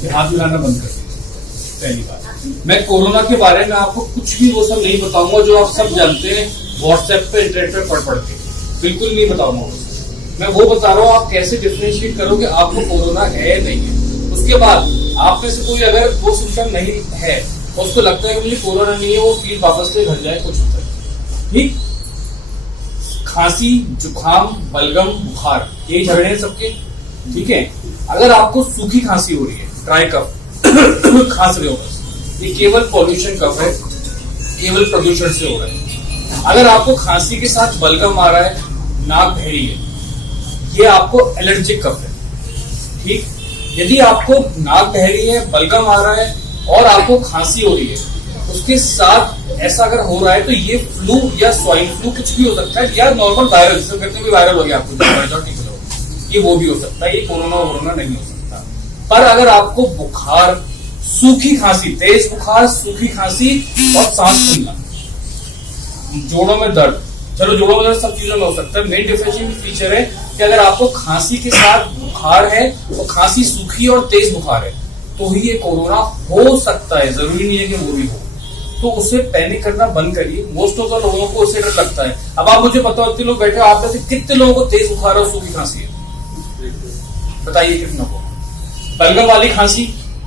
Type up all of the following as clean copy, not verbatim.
कि हाथ मिलाना बंद कर दीजिए। पहली बात, मैं कोरोना के बारे में आपको कुछ भी वो सब नहीं बताऊंगा जो आप सब जानते हैं व्हाट्सएप पे इंटरनेट पे पढ़ के, बिल्कुल नहीं बताऊंगा। मैं वो बता रहा हूँ आप कैसे डिफरेंशिएट करोगे आपको कोरोना है या नहीं है। उसके बाद आप में से कोई अगर वो सिस्टम नहीं है, उसको लगता है कि मुझे कोरोना नहीं है, वो फील वापस से घर जाए, कुछ होता है। ठीक, खांसी, जुकाम, बलगम, बुखार, ये झगड़े हैं सबके। ठीक है, अगर आपको सूखी खांसी हो रही है, ड्राई कफ खांस रहे हो, बस ये केवल पॉल्यूशन कफ है, केवल प्रदूषण से हो रहा है। अगर आपको खांसी के साथ बलगम आ रहा है, नाक बह रही है, ये आपको एलर्जिक कफ है। ठीक, यदि आपको नाक बह रही है, बलगम आ रहा है और आपको खांसी हो रही है, उसके साथ ऐसा अगर हो रहा है तो ये फ्लू या स्वाइन फ्लू कुछ भी हो सकता है, या नॉर्मल वायरल, जिसे कहते हैं वायरल हो गया आपको, ये वो भी हो सकता है, ये कोरोना नहीं हो सकता। पर अगर आपको बुखार, सूखी खांसी, तेज बुखार, सूखी खांसी और सांस फूलना, जोड़ों में दर्द, चलो जोड़ों में दर्द सब चीजों में हो सकता है। मेन डिफरेंशिएटिंग फीचर है कि अगर आपको खांसी के साथ बुखार है और खांसी सूखी और तेज बुखार है, तो ही ये कोरोना हो सकता है, जरूरी नहीं है कि वो भी हो। तो उससे पैनिक करना बंद करिए। मोस्ट ऑफ द लोगों को उससे डर लगता है। अब आप मुझे बताओ, इतने लोग बैठे, आप में से कितने लोगों को तेज बुखार और सूखी खांसी है? बताइए कितनों को? बलगम वाली खांसी,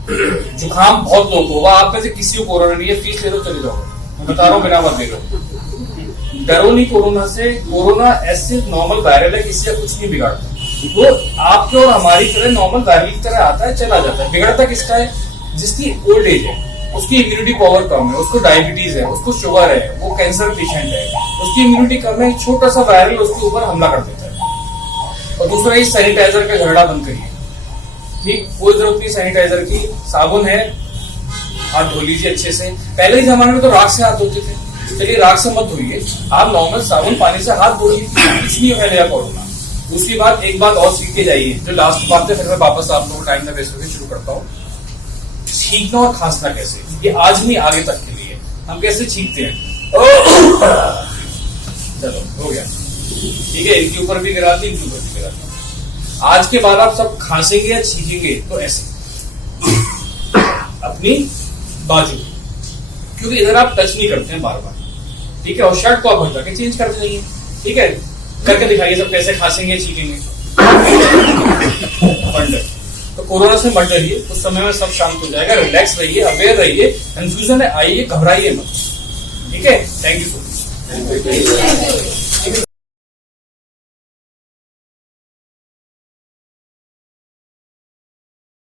जुकाम बहुत लोगों को होगा, आप में से किसी को कोरोना नहीं है, फीस ले लो चले जाओ। मैं बता रहा हूँ, बिना मत दे लो, डरो नहीं कोरोना से। कोरोना ऐसे नॉर्मल वायरल है, किसी का कुछ नहीं बिगाड़ता। वो आपके और हमारी तरह नॉर्मल वायरल की तरह आता है, चला जाता है। बिगड़ता किसका है? जिसकी ओल्ड एज है, उसकी इम्यूनिटी पावर कम है, उसको डायबिटीज है, उसको शुगर है, वो कैंसर पेशेंट है, उसकी इम्यूनिटी कम है, छोटा सा वायरल उसके ऊपर हमला कर देता है। और दूसरा, ये सैनिटाइजर का झगड़ा बंद करिए। ठीक, कोई जरूरत नहीं सैनिटाइजर की, साबुन है, हाथ धो लीजिए अच्छे से। पहले के जमाने में तो राख से हाथ धोते थे, चलिए राख से मत धोइए, आप नॉर्मल साबुन पानी से हाथ धोइए, कुछ नहीं फैलेगा कोरोना। दूसरी बात, एक बात और सीख के जाइए, जो लास्ट बात है, फिर मैं वापस आप लोगों टाइम में वेस्ट होकर शुरू करता हूँ। छींकना और खांसना कैसे, ये आज नहीं आगे तक के लिए। हम कैसे छींकते हैं? चलो हो गया, ठीक है, इनके ऊपर भी गिराती, इनके ऊपर भी गिराती। आज के बाद आप सब खांसेंगे या छींकेंगे तो ऐसे अपनी बाजू, क्योंकि इधर आप टच नहीं करते हैं बार बार। ठीक है, और शर्ट को आप हटा के चेंज करते रहिए। ठीक है, करके दिखाइए सब कैसे खांसेंगे छींकेंगे। तो कोरोना से मत डरिए, उस समय में सब शांत हो जाएगा। रिलैक्स रहिए, अवेयर रहिए, कंफ्यूजन है आइए, घबराइए मत। ठीक है, थैंक यू सो मच।